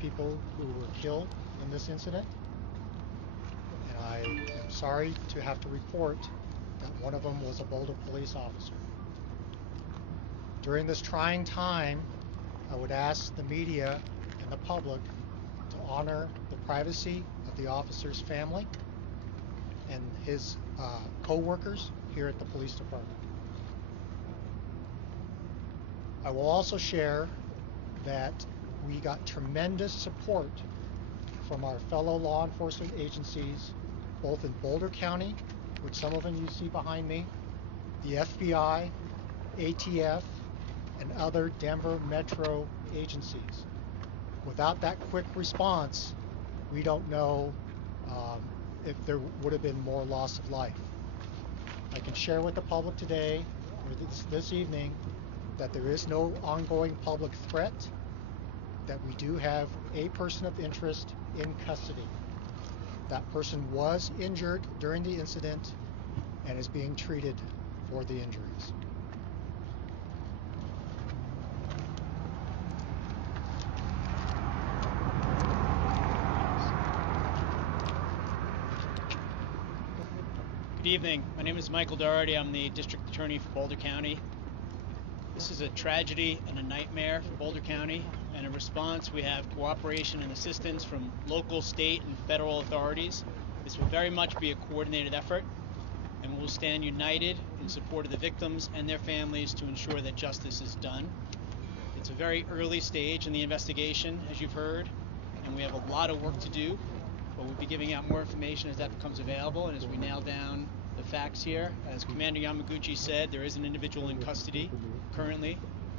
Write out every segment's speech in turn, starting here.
people who were killed in this incident. And I am sorry to have to report that one of them was a Boulder Police officer. During this trying time, I would ask the media and the public to honor the privacy of the officer's family and his co-workers here at the police department. I will also share that we got tremendous support from our fellow law enforcement agencies, both in Boulder County, which some of them you see behind me, the FBI, ATF, and other Denver metro agencies. Without that quick response, we don't know if there would have been more loss of life. I can share with the public today, or this evening, that there is no ongoing public threat, that we do have a person of interest in custody. That person was injured during the incident and is being treated for the injuries. Good evening. My name is Michael Doherty. I'm the District Attorney for Boulder County. This is a tragedy and a nightmare for Boulder County, and in response we have cooperation and assistance from local, state, and federal authorities. This will very much be a coordinated effort, and we will stand united in support of the victims and their families to ensure that justice is done. It's a very early stage in the investigation, as you've heard, and we have a lot of work to do, but we'll be giving out more information as that becomes available and as we nail down the facts here. As Commander Yamaguchi said, there is an individual in custody currently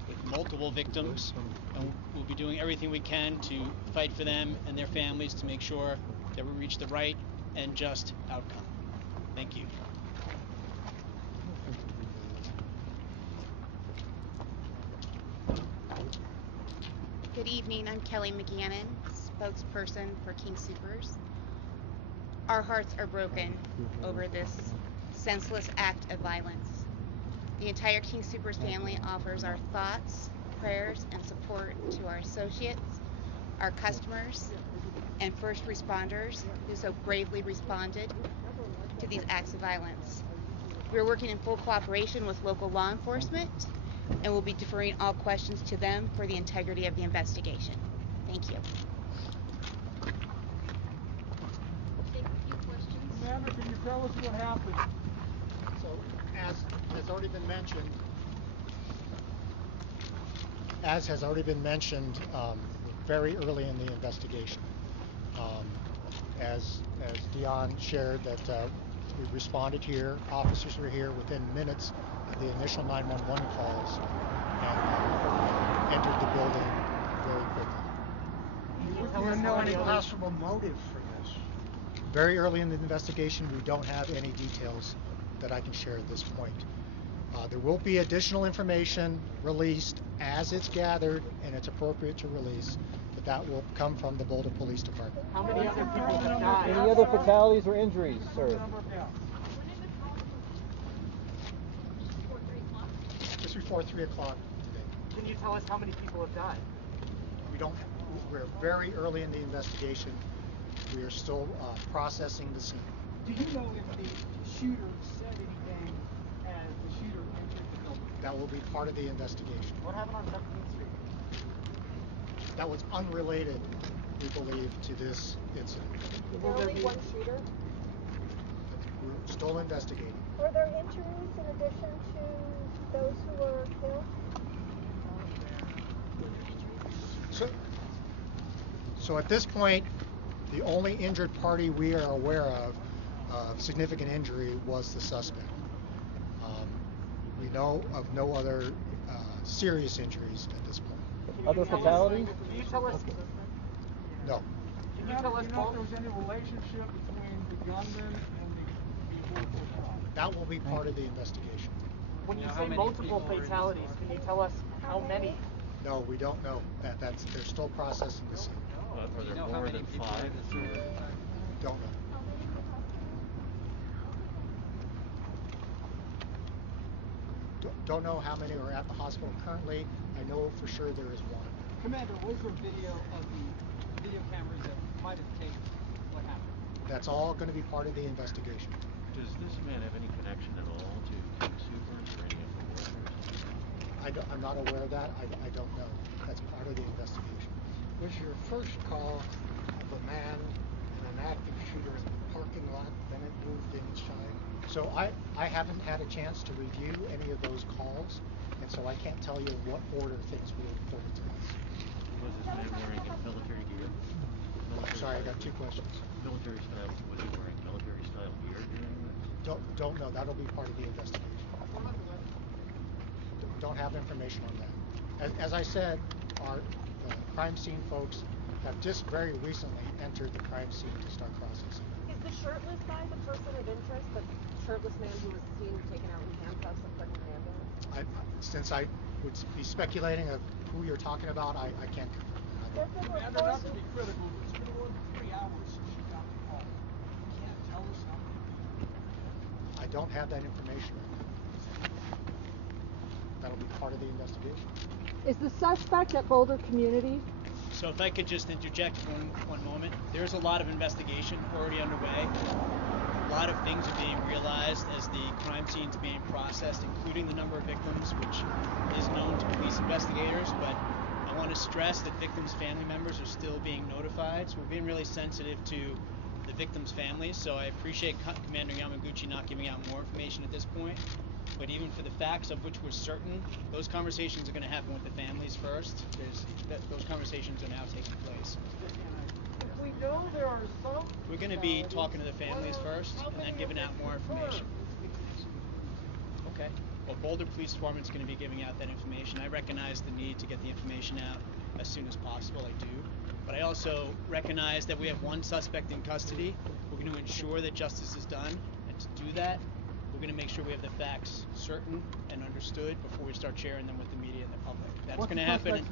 with multiple victims, and we'll be doing everything we can to fight for them and their families to make sure that we reach the right and just outcome. Thank you. Good evening, I'm Kelly McGannon, spokesperson for King Soopers. Our hearts are broken over this senseless act of violence. The entire King Soopers family offers our thoughts, prayers, and support to our associates, our customers, and first responders who so bravely responded to these acts of violence. We are working in full cooperation with local law enforcement and will be deferring all questions to them for the integrity of the investigation. Thank you. Take a few questions. Commander, can you tell us what happened? So, as has already been mentioned, very early in the investigation, as Dion shared, that we responded here. Officers were here within minutes of the initial 911 calls and entered the building very quickly. Do you know any possible motive for this? Very early in the investigation, we don't have any details that I can share at this point. There will be additional information released as it's gathered and it's appropriate to release, but that will come from the Boulder Police Department. How many other people have died? Any other fatalities or injuries, sir? Just before 3 o'clock today. Can you tell us how many people have died? We're very early in the investigation. We are still processing the scene. Do you know if the shooter said anything as the shooter entered the building? That will be part of the investigation. What happened on 17th Street? That was unrelated, we believe, to this incident. Is there only one shooter? We're still investigating. Were there injuries in addition to those who were killed? So at this point, the only injured party we are aware of significant injury was the suspect. We know of no other serious injuries at this point. Other fatalities? Can you tell us? No. Can you tell us if there was any relationship between the gunman and the victim? That will be part of the investigation. When you say multiple fatalities, can you tell us how many? No, we don't know. They're still processing the scene. Are there more than 5? Don't know. Don't know how many are at the hospital currently. I know for sure there is one. Commander, was there video of the video cameras that might have taped what happened? That's all going to be part of the investigation. Does this man have any connection at all to King Supers or any of the workers? I'm not aware of that. I don't know. That's part of the investigation. Was your first call of a man and an active shooter in the parking lot, then it moved inside? So I haven't had a chance to review any of those calls, and so I can't tell you what order things were reported to us. Was this man wearing military gear? Sorry, I got two questions. Military style. Was he wearing military style gear during this? Don't know. That'll be part of the investigation. Don't have information on that. As I said, the crime scene folks have just very recently entered the crime scene to start processing. Is the shirtless guy the person of interest? The shirtless man who was seen taken out in handcuffs and put in an ambulance? Since I would be speculating of who you're talking about, I can't. Commander, not to be critical, but it's been more than 3 hours since she got the call. You can't tell us how many. I don't have that information. That'll be part of the investigation. Is the suspect at Boulder Community? So if I could just interject for one moment, there's a lot of investigation already underway. A lot of things are being realized as the crime scene's being processed, including the number of victims, which is known to police investigators, but I want to stress that victims' family members are still being notified, so we're being really sensitive to the victims' families, so I appreciate Commander Yamaguchi not giving out more information at this point. But even for the facts of which we're certain, those conversations are going to happen with the families first. Those conversations are now taking place. If we know there are some We're going to be talking to the families first and then giving out more information. Okay. Well, Boulder Police Department's going to be giving out that information. I recognize the need to get the information out as soon as possible. I do. But I also recognize that we have one suspect in custody. We're going to ensure that justice is done. And to do that, we're going to make sure we have the facts certain and understood before we start sharing them with the media and the public. That's going to happen.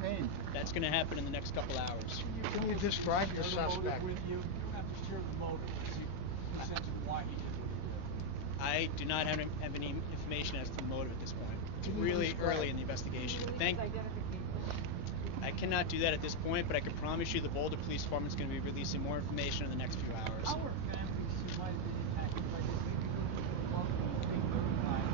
That's going to happen in the next couple hours. Can you describe the share the motive suspect? with you? You don't have to share the motive with you. The sense of why he did what he did. I do not have any information as to the motive at this point. It's really early in the investigation. I cannot do that at this point, but I can promise you the Boulder Police Department is going to be releasing more information in the next few hours. Our families who might have been impacted by this, they can go to the local thing notified.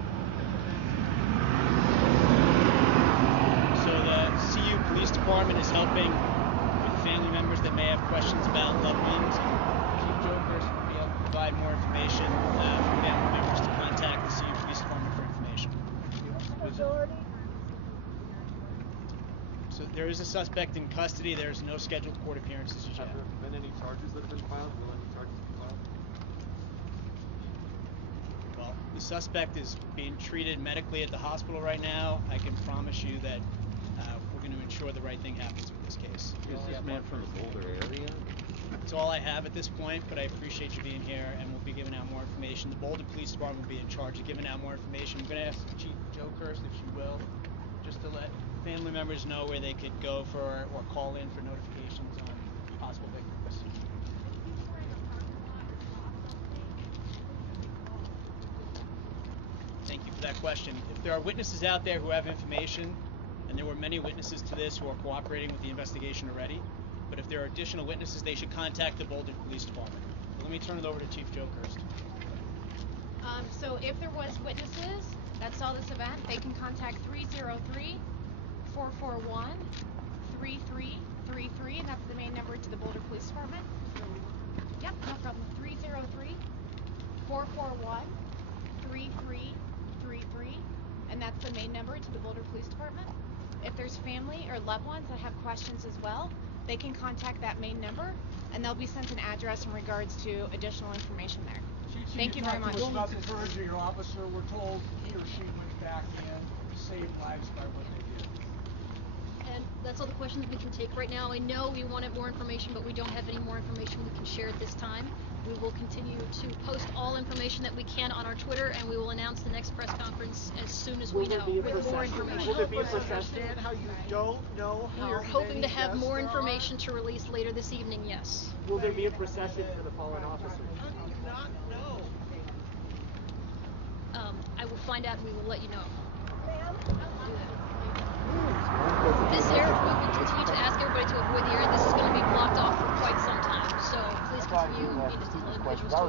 So the CU Police Department is helping with family members that may have questions about loved ones. Chief Jokers will be able to provide more information for family members to contact the CU Police Department for information. Majority. So there is a suspect in custody. There's no scheduled court appearances yet. Have there been any charges that have been filed? Will any charges be filed? Well, the suspect is being treated medically at the hospital right now. I can promise you that we're going to ensure the right thing happens with this case. Is this man from the Boulder area? That's all I have at this point, but I appreciate you being here, and we'll be giving out more information. The Boulder Police Department will be in charge of giving out more information. I'm going to ask Chief Joe Kirst, if she will, just to let family members know where they could go for or call in for notifications on possible victims. Thank you for that question. If there are witnesses out there who have information, and there were many witnesses to this who are cooperating with the investigation already, but if there are additional witnesses, they should contact the Boulder Police Department. But let me turn it over to Chief Joe Kirst. So if there was witnesses that saw this event, they can contact 303-441-3333, and that's the main number to the Boulder Police Department. Yep, no problem. 303-441-3333, and that's the main number to the Boulder Police Department. If there's family or loved ones that have questions as well, they can contact that main number, and they'll be sent an address in regards to additional information there. Thank you very much. About the courage of your officer, we're told he or she went back in, saved lives by what they did. And that's all the questions we can take right now. I know we wanted more information, but we don't have any more information we can share at this time. We will continue to post all information that we can on our Twitter, and we will announce the next press conference as soon as we know with more information. Will there be a understand how you don't know how We're hoping to have more deaths information to release later this evening, yes. Will there be a procession for the fallen officers? How do you not know? I will find out and we will let you know. Ma'am? This area, we will continue to ask everybody to avoid the area. This is going to be blocked off for you didn't ask need the to tell stupid individuals questions. I to was